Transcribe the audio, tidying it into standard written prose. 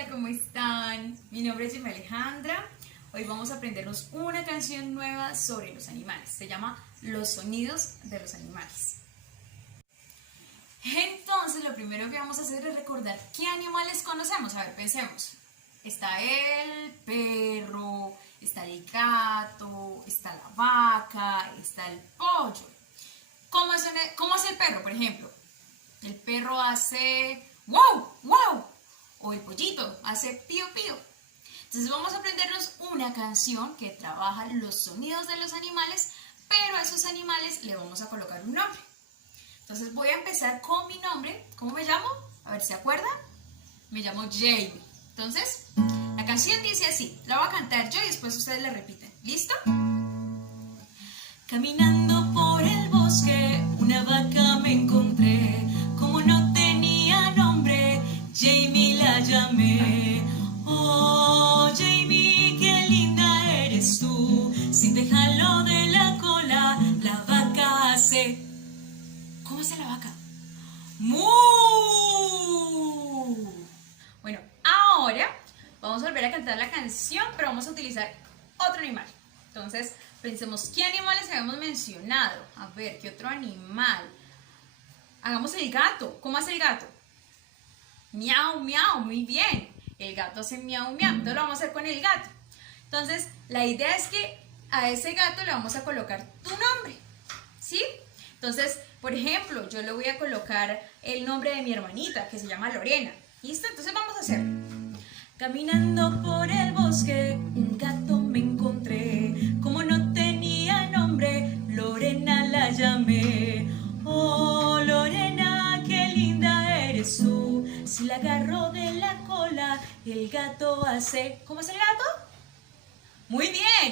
Hola, ¿cómo están? Mi nombre es Jimmy Alejandra. Hoy vamos a aprendernos una canción nueva sobre los animales. Se llama Los sonidos de los animales. Entonces, lo primero que vamos a hacer es recordar qué animales conocemos. A ver, pensemos. Está el perro, está el gato, está la vaca, está el pollo. ¿Cómo hace el perro, por ejemplo? El perro hace wow, wow. O el pollito hace pío, pío. Entonces vamos a aprendernos una canción que trabaja los sonidos de los animales, pero a esos animales le vamos a colocar un nombre. Entonces voy a empezar con mi nombre. ¿Cómo me llamo? A ver si se acuerdan. Me llamo Jamie. Entonces, la canción dice así. La voy a cantar yo y después ustedes la repiten. ¿Listo? Caminando por el bosque, una vaca me encontré. Como no tenía nombre, Jamie la llamé. Oh, Jamie, qué linda eres tú. Si te jalo de la cola, la vaca hace... ¿Cómo hace la vaca? ¡Mu! Bueno, ahora vamos a volver a cantar la canción, pero vamos a utilizar otro animal. Entonces, pensemos qué animales habíamos mencionado. A ver, ¿qué otro animal? Hagamos el gato. ¿Cómo hace el gato? Miau, miau, muy bien. El gato hace miau, miau. Entonces lo vamos a hacer con el gato. Entonces, la idea es que a ese gato le vamos a colocar tu nombre. ¿Sí? Entonces, por ejemplo, yo le voy a colocar el nombre de mi hermanita, que se llama Lorena. ¿Listo? Entonces vamos a hacer. Caminando por el bosque, un gato me encontré. Como no tenía nombre, Lorena la llamé. Oh, Lorena, qué linda eres tú. Si la agarro de la cola, el gato hace... ¿Cómo hace el gato? Muy bien,